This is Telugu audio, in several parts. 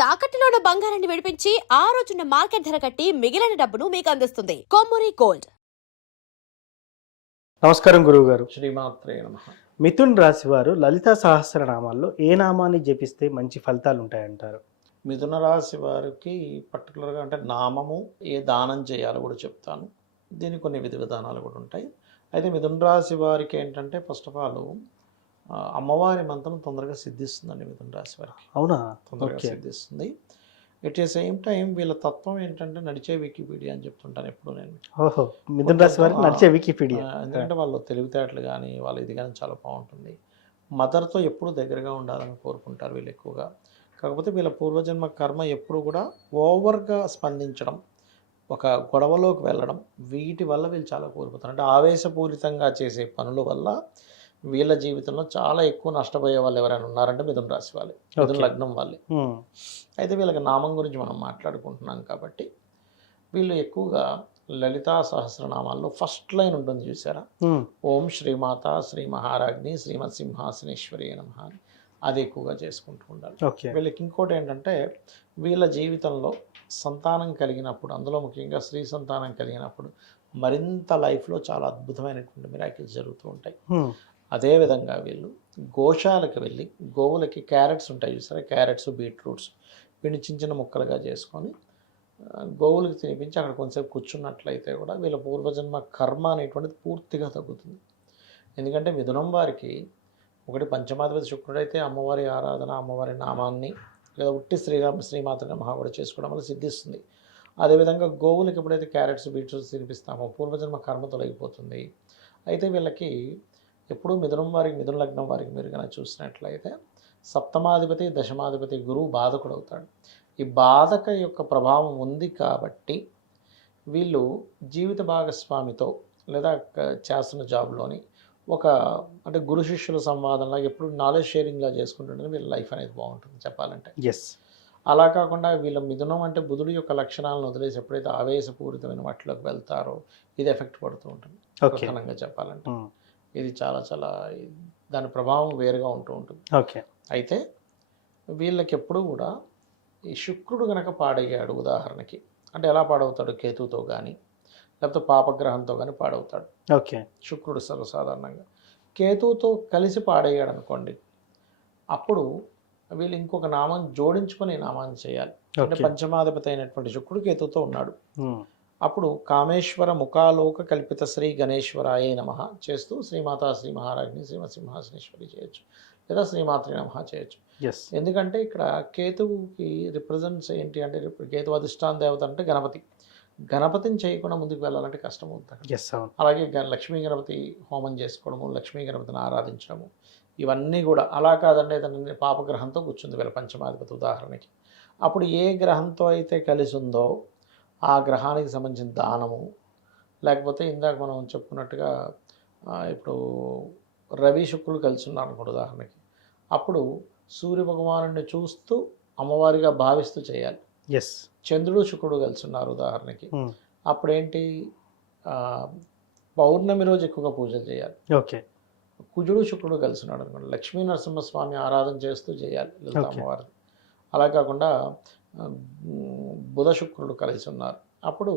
తాకట్టులో ఉన్న బంగారాన్ని విడిపించి ఆ రోజున్న మార్కెట్ ధర కట్టి మిగిలిన డబ్బును మీకు అందిస్తుంది కొమ్మూరి గోల్డ్. నమస్కారం గురువు గారు. శ్రీమాత్రే నమః. మిథున్ రాశి వారు లలితా సహస్రనామాల్లో ఏ నామాన్ని జపిస్తే మంచి ఫలితాలు ఉంటాయంటారు? మిథున రాశి వారికి పర్టికులర్గా అంటే నామము ఏ దానం చేయాలో కూడా చెప్తాను. దీనికి కొన్ని విధి విధానాలు కూడా ఉంటాయి. అయితే మిథున రాశి వారికి ఏంటంటే ఫస్ట్ ఆఫ్ ఆల్ అమ్మవారి మంత్రం తొందరగా సిద్ధిస్తుందండి మిథున రాశి వారికి. అవునా? తొందరగా సిద్ధిస్తుంది. ఎట్ ఏ సేమ్ టైం వీళ్ళ తత్వం ఏంటంటే నడిచే వికీపీడియా అని చెప్తుంటాను ఎప్పుడు నేను. ఓహో, మిథున్ రాశి వారికి నడిచే వికీపీడియా. ఎందుకంటే వాళ్ళు తెలివితేటలు కానీ వాళ్ళ ఇది కానీ చాలా బాగుంటుంది. మదర్తో ఎప్పుడు దగ్గరగా ఉండాలని కోరుకుంటారు వీళ్ళు ఎక్కువగా. కాకపోతే వీళ్ళ పూర్వజన్మ కర్మ ఎప్పుడు కూడా ఓవర్గా స్పందించడం, ఒక గొడవలోకి వెళ్ళడం, వీటి వల్ల వీళ్ళు చాలా కోల్పోతారు. అంటే ఆవేశపూరితంగా చేసే పనుల వల్ల వీళ్ళ జీవితంలో చాలా ఎక్కువ నష్టపోయే వాళ్ళు ఎవరైనా ఉన్నారంటే మిథున రాశి వాళ్ళే, మిథున లగ్నం వాళ్ళే. అయితే వీళ్ళకి నామం గురించి మనం మాట్లాడుకుంటున్నాం కాబట్టి వీళ్ళు ఎక్కువగా లలితా సహస్రనామాల్లో ఫస్ట్ లైన్ ఉంటుంది చూసారా, ఓం శ్రీమాత శ్రీ మహారాజ్ని శ్రీమత్ సింహాసనేశ్వరి నమః అని, అది ఎక్కువగా చేసుకుంటూ ఉండాలి. వీళ్ళకి ఇంకోటి ఏంటంటే వీళ్ళ జీవితంలో సంతానం కలిగినప్పుడు, అందులో ముఖ్యంగా స్త్రీ సంతానం కలిగినప్పుడు మరింత లైఫ్లో చాలా అద్భుతమైనటువంటి మిరాకిల్స్ జరుగుతూ ఉంటాయి. అదేవిధంగా వీళ్ళు గోశాలకు వెళ్ళి గోవులకి క్యారెట్స్ ఉంటాయి చూసారా, క్యారెట్స్ బీట్రూట్స్ వీటిని చిన్న చిన్న ముక్కలుగా చేసుకొని గోవులకు తినిపించి అక్కడ కొంచెంసేపు కూర్చున్నట్లయితే కూడా వీళ్ళ పూర్వజన్మ కర్మ అనేటువంటిది పూర్తిగా తగ్గుతుంది. ఎందుకంటే మిథునం వారికి ఒకటి పంచమాధిపతి శుక్రుడు అయితే అమ్మవారి ఆరాధన, అమ్మవారి నామాన్ని లేదా ఉట్టి శ్రీమాత నమః కూడా చేసుకోవడం వల్ల సిద్ధిస్తుంది. అదేవిధంగా గోవులకు ఎప్పుడైతే క్యారెట్స్ బీట్రూట్స్ తినిపిస్తామో పూర్వజన్మ కర్మ తొలగిపోతుంది. అయితే వీళ్ళకి ఎప్పుడు మిథునం వారికి, మిథున లగ్నం వారికి మీరు కనుక చూసినట్లయితే సప్తమాధిపతి దశమాధిపతి గురువు బాధకుడు అవుతాడు. ఈ బాధక యొక్క ప్రభావం ఉంది కాబట్టి వీళ్ళు జీవిత భాగస్వామితో లేదా చేస్తున్న జాబ్లోని ఒక అంటే గురు శిష్యుల సంవాదంలాగా ఎప్పుడు నాలెడ్జ్ షేరింగ్లా చేసుకుంటుంటే వీళ్ళ లైఫ్ అనేది బాగుంటుంది చెప్పాలంటే. అలా కాకుండా వీళ్ళ మిథునం అంటే బుధుడి యొక్క లక్షణాలను వదిలేసి ఎప్పుడైతే ఆవేశపూరితమైన వాటిలోకి వెళ్తారో ఇది ఎఫెక్ట్ పడుతూ ఉంటుంది. ప్రధానంగా చెప్పాలంటే ఇది చాలా చాలా దాని ప్రభావం వేరుగా ఉంటూ ఉంటుంది. అయితే వీళ్ళకి ఎప్పుడు కూడా ఈ శుక్రుడు కనుక పాడయ్యాడు ఉదాహరణకి, అంటే ఎలా పాడవుతాడు, కేతుతో కానీ లేకపోతే పాపగ్రహంతో కానీ పాడవుతాడు. శుక్రుడు సర్వసాధారణంగా కేతువుతో కలిసి పాడయ్యాడు అనుకోండి, అప్పుడు వీళ్ళు ఇంకొక నామం జోడించుకొని నామాన్ని చేయాలి. అంటే పంచమాధిపతి అయినటువంటి శుక్రుడు కేతువుతో ఉన్నాడు, అప్పుడు కామేశ్వర ముఖాలోక కల్పిత శ్రీ గణేశ్వరాయ నమః చేస్తూ శ్రీమాతా శ్రీ మహారాజ్ని శ్రీమత్ సింహాసనేశ్వరి చేయొచ్చు, లేదా శ్రీమాత్రే నమః చేయొచ్చు. ఎందుకంటే ఇక్కడ కేతువుకి రిప్రజెంట్స్ ఏంటి అంటే, కేతు అధిష్టాన దేవత అంటే గణపతి. గణపతిని చేయకుండా ముందుకు వెళ్ళాలంటే కష్టం అవుతుంది. అలాగే లక్ష్మీ గణపతి హోమం చేసుకోవడము, లక్ష్మీ గణపతిని ఆరాధించడము, ఇవన్నీ కూడా అలా కాదండి. ఏదైనా పాపగ్రహంతో కూర్చుంది వీళ్ళ పంచమాధిపతి ఉదాహరణకి, అప్పుడు ఏ గ్రహంతో అయితే కలిసి ఉందో ఆ గ్రహానికి సంబంధించిన దానము, లేకపోతే ఇందాక మనం చెప్పుకున్నట్టుగా ఇప్పుడు రవి శుక్రులు కలిసి ఉన్నారు అనుకోండి ఉదాహరణకి, అప్పుడు సూర్య భగవానుడిని చూస్తూ అమ్మవారిగా భావిస్తూ చేయాలి. చంద్రుడు శుక్రుడు కలిసి ఉన్నారు ఉదాహరణకి, అప్పుడేంటి పౌర్ణమి రోజు ఎక్కువగా పూజలు చేయాలి. కుజుడు శుక్రుడు కలిసి ఉన్నాడు అనుకోండి, లక్ష్మీ నరసింహస్వామి ఆరాధన చేస్తూ చేయాలి లలిత అమ్మవారిని. అలా కాకుండా బుధ శుక్రుడు కలిసి ఉన్నారు, అప్పుడు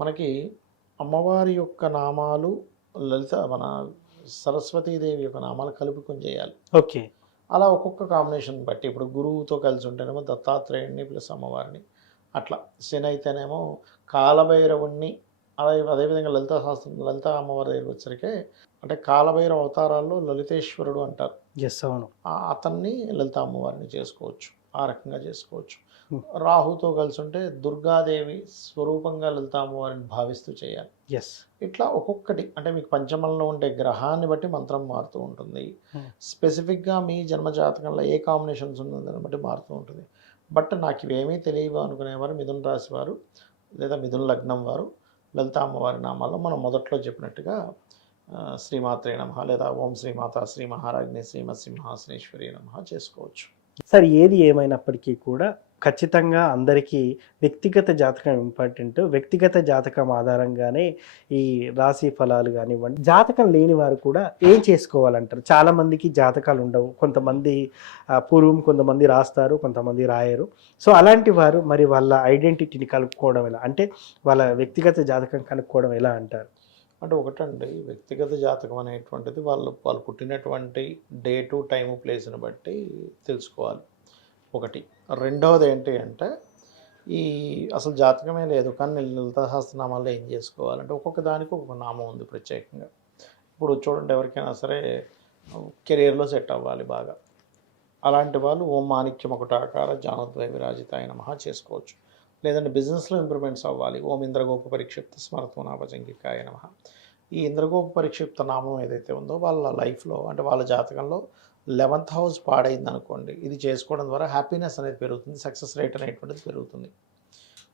మనకి అమ్మవారి యొక్క నామాలు లలిత మన సరస్వతీదేవి యొక్క నామాలు కలుపుకొని చేయాలి. అలా ఒక్కొక్క కాంబినేషన్ బట్టి, ఇప్పుడు గురువుతో కలిసి ఉంటేనేమో దత్తాత్రేయుడిని ప్లస్ అమ్మవారిని, అట్లా శని అయితేనేమో కాలభైరవుణ్ణి, అదేవిధంగా లలిత అమ్మవారి దగ్గరికి వచ్చరికే అంటే కాలభైరవ అవతారాల్లో లలితేశ్వరుడు అంటారు. అతన్ని లలిత అమ్మవారిని చేసుకోవచ్చు, ఆ రకంగా చేసుకోవచ్చు. రాహుతో కలిసి ఉంటే దుర్గాదేవి స్వరూపంగా లలిత అమ్మవారిని భావిస్తూ చేయాలి. ఇట్లా ఒక్కొక్కటి అంటే మీకు పంచమంలో ఉండే గ్రహాన్ని బట్టి మంత్రం మారుతూ ఉంటుంది. స్పెసిఫిక్గా మీ జన్మజాతకంలో ఏ కాంబినేషన్స్ ఉన్నదాన్ని బట్టి మారుతూ ఉంటుంది. బట్ నాకు ఇవేమీ తెలియవు అనుకునేవారు మిథున రాశి వారు లేదా మిథున లగ్నం వారు లలిత అమ్మవారి నామాల్లో మనం మొదట్లో చెప్పినట్టుగా శ్రీమాత్రే నమః లేదా ఓం శ్రీమాత శ్రీ మహారాజ్ని శ్రీమత్ సింహాసనేశ్వరి నమః చేసుకోవచ్చు. సార్ ఏది ఏమైనప్పటికీ కూడా ఖచ్చితంగా అందరికీ వ్యక్తిగత జాతకం ఇంపార్టెంట్. వ్యక్తిగత జాతకం ఆధారంగానే ఈ రాశి ఫలాలు గానివ్వండి, జాతకం లేని వారు కూడా ఏం చేసుకోవాలంటారు? చాలామందికి జాతకాలు ఉండవు. కొంతమంది పూర్వం కొంతమంది రాస్తారు, కొంతమంది రాయరు. సో అలాంటి వారు మరి వాళ్ళ ఐడెంటిటీని కనుక్కోవడం ఎలా? అంటే వాళ్ళ వ్యక్తిగత జాతకం కనుక్కోవడం ఎలా అంటారు? అంటే ఒకటండి, వ్యక్తిగత జాతకం అనేటువంటిది వాళ్ళు వాళ్ళు పుట్టినటువంటి డేటు, టైము, ప్లేస్ని బట్టి తెలుసుకోవాలి ఒకటి. రెండవది ఏంటి అంటే ఈ అసలు జాతకమే లేదు కానీ లలిత సహస్రనామాల్లో ఏం చేసుకోవాలంటే ఒక్కొక్క దానికి ఒక్కొక్క నామం ఉంది ప్రత్యేకంగా. ఇప్పుడు చూడండి, ఎవరికైనా సరే కెరియర్లో సెట్ అవ్వాలి బాగా, అలాంటి వాళ్ళు ఓం మాణిక్యం ఒకటాకార జానద్వయ విరాజితాయ నమః చేసుకోవచ్చు. లేదంటే బిజినెస్లో ఇంప్రూవ్మెంట్స్ అవ్వాలి, ఓం ఇంద్రగోప పరిక్షిప్త స్మరత్వనాభజంగికాయ నమః. ఈ ఇంద్రగోప పరిక్షిప్త నామం ఏదైతే ఉందో వాళ్ళ లైఫ్లో అంటే వాళ్ళ జాతకంలో 11th హౌస్ పాడైంది అనుకోండి, ఇది చేసుకోవడం ద్వారా హ్యాపీనెస్ అనేది పెరుగుతుంది, సక్సెస్ రేట్ అనేటువంటిది పెరుగుతుంది.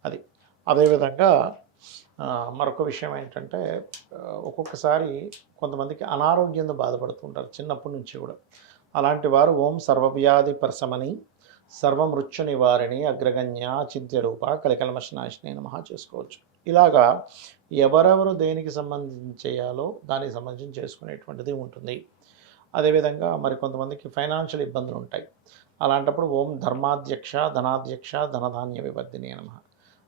అది అదేవిధంగా మరొక విషయం ఏంటంటే ఒక్కొక్కసారి కొంతమందికి అనారోగ్యంతో బాధపడుతుంటారు చిన్నప్పటి నుంచి కూడా. అలాంటి వారు ఓం సర్వవ్యాధి ప్రశమని సర్వమృత్యు నివారిణి అగ్రగణ్య చింత్యరూప కలికల్మషనాశిని నమః చేసుకోవచ్చు. ఇలాగా ఎవరెవరు దేనికి సంబంధించి చేయాలో దానికి సంబంధించి చేసుకునేటువంటిది ఉంటుంది. అదేవిధంగా మరి కొంతమందికి ఫైనాన్షియల్ ఇబ్బందులు ఉంటాయి. అలాంటప్పుడు ఓం ధర్మాధ్యక్ష ధనాధ్యక్ష ధనధాన్య వివర్ధిని నమః.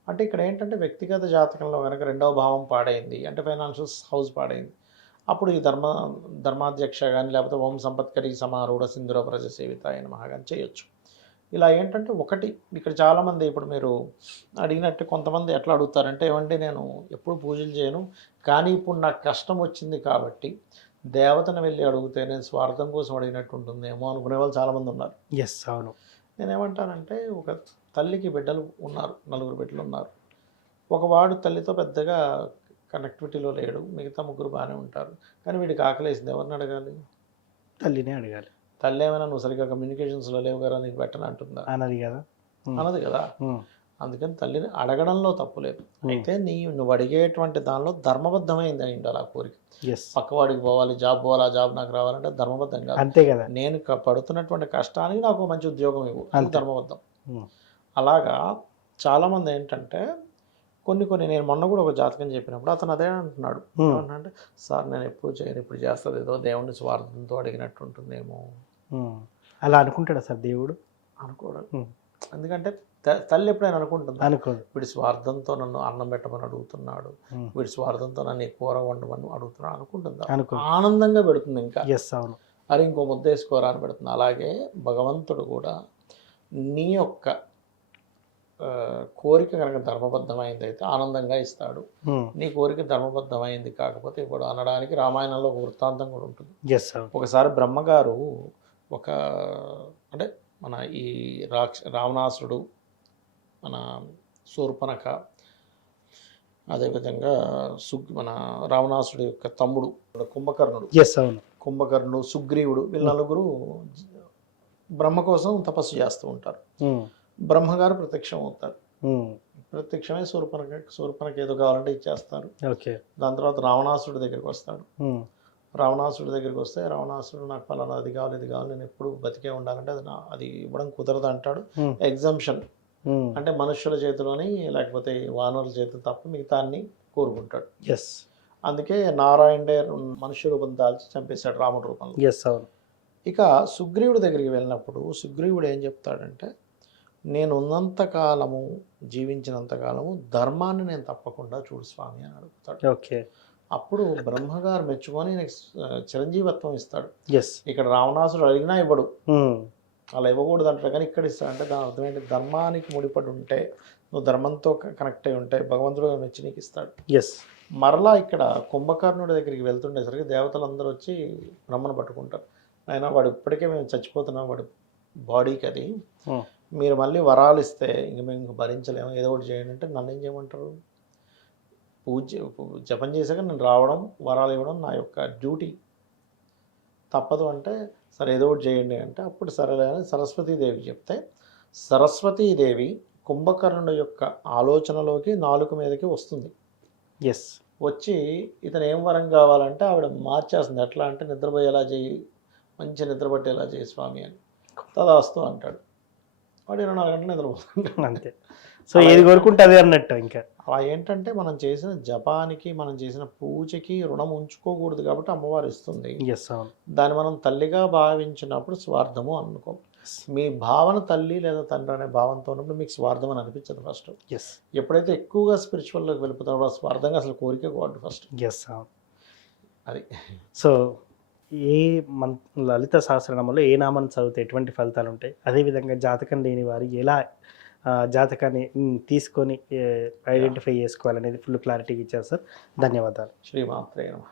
అంటే ఇక్కడ ఏంటంటే వ్యక్తిగత జాతకంలో కనుక 2వ భావం పాడైంది అంటే ఫైనాన్షియల్ హౌస్ పాడైంది, అప్పుడు ఈ ధర్మాధ్యక్ష కానీ లేకపోతే ఓం సంపత్కరి సమారూఢ సింధుర ప్రజ సేవితాయ నమః కానీ చేయొచ్చు. ఇలా ఏంటంటే ఒకటి ఇక్కడ చాలామంది ఇప్పుడు మీరు అడిగినట్టు కొంతమంది ఎట్లా అడుగుతారంటే, ఏమంటే నేను ఎప్పుడు పూజలు చేయను కానీ ఇప్పుడు నాకు కష్టం వచ్చింది కాబట్టి దేవతను వెళ్ళి అడిగితే నేను స్వార్థం కోసం అడిగినట్టు ఉంటుందేమో అనుకునే వాళ్ళు చాలామంది ఉన్నారు. ఎస్, అవును. నేనేమంటానంటే ఒక తల్లికి బిడ్డలు ఉన్నారు, 4 బిడ్డలు ఉన్నారు. ఒకవాడు తల్లితో పెద్దగా కనెక్టివిటీలో లేడు, మిగతా 3 బాగానే ఉంటారు. కానీ వీడికి ఆకలేసింది, ఎవరిని అడగాలి? తల్లినే అడగాలి. తల్లి ఏమైనా నువ్వు సరిగ్గా కమ్యూనికేషన్స్లో లేవు కదా నీకు పెట్టను అంటుందా? అన్నది కదా. అన్నది కదా. అందుకని తల్లిని అడగడంలో తప్పు లేదు. అయితే నువ్వు అడిగేటువంటి దానిలో ధర్మబద్ధమైంది అయి ఉండాలి ఆ కోరిక. పక్కవాడికి పోవాలి, జాబ్ పోవాలి, ఆ జాబ్ నాకు రావాలంటే ధర్మబద్ధం కాదు. అంతే కదా. నేను పడుతున్నటువంటి కష్టానికి నాకు మంచి ఉద్యోగం ఇవ్వు, అది ధర్మబద్ధం. అలాగా చాలామంది ఏంటంటే కొన్ని నేను మొన్న కూడా ఒక జాతకం చెప్పినప్పుడు అతను అదే అంటున్నాడు. ఏమన్నా సార్ నేను ఎప్పుడు చేయను, ఇప్పుడు చేస్తుంది, ఏదో దేవుడిని స్వార్థంతో అడిగినట్టు ఉంటుందేమో. అలా అనుకుంటాడా సార్ దేవుడు? అనుకోడు. ఎందుకంటే తల్లి ఎప్పుడైనా అనుకుంటుంది, అనుకోదు. వీడి స్వార్థంతో నన్ను అన్నం పెట్టమని అడుగుతున్నాడు, వీడి స్వార్థంతో నన్ను కూర వండమని అడుగుతున్నాడు అనుకుంటుందా? ఆనందంగా పెడుతుంది. ఇంకా అవును, అరే ఇంకో ముద్ద వేసుకోరా అని పెడుతుంది. అలాగే భగవంతుడు కూడా నీ యొక్క కోరిక కనుక ధర్మబద్ధమైంది అయితే ఆనందంగా ఇస్తాడు, నీ కోరిక ధర్మబద్ధమైంది కాకపోతే ఇప్పుడు అనడానికి రామాయణంలో ఒక వృత్తాంతం కూడా ఉంటుంది. ఒకసారి బ్రహ్మగారు ఒక అంటే మన ఈ రావణాసురుడు, మన శూర్పణఖ, అదేవిధంగా మన రావణాసురుడు యొక్క తమ్ముడు కుంభకర్ణుడు, కుంభకర్ణుడు, సుగ్రీవుడు, వీళ్ళ 4 బ్రహ్మ కోసం తపస్సు చేస్తూ ఉంటారు. బ్రహ్మగారు ప్రత్యక్షం అవుతారు. ప్రత్యక్షమే శూర్పణఖ ఏదో కావాలంటే ఇచ్చేస్తారు. దాని తర్వాత రావణాసురుడి దగ్గరికి వస్తాడు. రావణాసురుడి దగ్గరికి వస్తే రావణాసురుడు నాకు పలానా అది కావాలి, ఇది కావాలి, నేను ఎప్పుడు బతికే ఉండాలంటే అది ఇవ్వడం కుదరదు అంటాడు. ఎగ్జంప్షన్ అంటే మనుష్యుల చేతిలోని లేకపోతే వానరుల చేతులు తప్ప మిగతా అన్ని కోరుకుంటాడు. అందుకే నారాయణుడే మనుష్య రూపం దాల్చి చంపేశాడు రాముడి రూపంలో. ఇక సుగ్రీవుడి దగ్గరికి వెళ్ళినప్పుడు సుగ్రీవుడు ఏం చెప్తాడంటే, నేను ఉన్నంతకాలము, జీవించినంతకాలము ధర్మాన్ని నేను తప్పకుండా చూడు స్వామి అని అడుగుతాడు. అప్పుడు బ్రహ్మగారు మెచ్చుకొని చిరంజీవత్వం ఇస్తాడు. ఇక్కడ రావణాసుడు అడిగినా ఇవ్వడు, అలా ఇవ్వకూడదు అంటాడు, కానీ ఇక్కడ ఇస్తాడంటే దాని అర్థం ఏంటి? ధర్మానికి ముడిపడి ఉంటే, నువ్వు ధర్మంతో కనెక్ట్ అయి ఉంటే భగవంతుడు మెచ్చి నీకు ఇస్తాడు. మరలా ఇక్కడ కుంభకర్ణుడి దగ్గరికి వెళ్తుండేసరికి దేవతలందరూ వచ్చి బ్రహ్మను పట్టుకుంటారు. అయినా వాడు ఇప్పటికే మేము చచ్చిపోతున్నాం, వాడు బాడీకి అది, మీరు మళ్ళీ వరాలు ఇస్తే ఇంక మేము ఇంక భరించలేము, ఏదో ఒకటి చేయండి అంటే నన్ను ఏం చేయమంటారు? జపం చేశాక నేను రావడం, వరాలు ఇవ్వడం నా యొక్క డ్యూటీ, తప్పదు అంటే సరే ఏదో ఒకటి చేయండి అంటే అప్పుడు సరేలే అని సరస్వతీదేవి చెప్తే, సరస్వతీదేవి కుంభకర్ణుడు యొక్క ఆలోచనలోకి నాలుక మీదకి వస్తుంది. వచ్చి ఇతను ఏం వరం కావాలంటే ఆవిడ మార్చేస్తుంది. ఎట్లా అంటే నిద్రపోయేలా చేయి, మంచి నిద్ర పట్టేలా చేయి స్వామి అని. తదాస్తు అంటాడు. వాడు 24 గంటలు నిద్రపోతుంటాడు. అంతే. సో ఏది కోరుకుంటే అదే అన్నట్టు ఇంకా. అలా ఏంటంటే మనం చేసిన జపానికి, మనం చేసిన పూజకి రుణం ఉంచుకోకూడదు కాబట్టి అమ్మవారు ఇస్తుంది. ఎస్, అవును. దాన్ని మనం తల్లిగా భావించినప్పుడు స్వార్థము అనుకో. మీ భావన తల్లి లేదా తండ్రి అనే భావంతో ఉన్నప్పుడు మీకు స్వార్థం అని అనిపించదు ఫస్ట్. ఎస్, ఎప్పుడైతే ఎక్కువగా స్పిరిచువల్లోకి వెళ్ళిపోతారో ఆ స్వార్థంగా అసలు కోరిక కోవద్దు ఫస్ట్. ఎస్, అవును. అది. సో ఏ లలిత సహస్రనామంలో ఏ నామాన్ని చదివితే ఎటువంటి ఫలితాలు ఉంటాయి, అదేవిధంగా జాతకం లేని వారు ఎలా జాతకాన్ని తీసుకొని ఐడెంటిఫై చేసుకోవాలనేది ఫుల్ క్లారిటీగా ఇచ్చారు సార్. ధన్యవాదాలు. శ్రీమాత్రే నమః.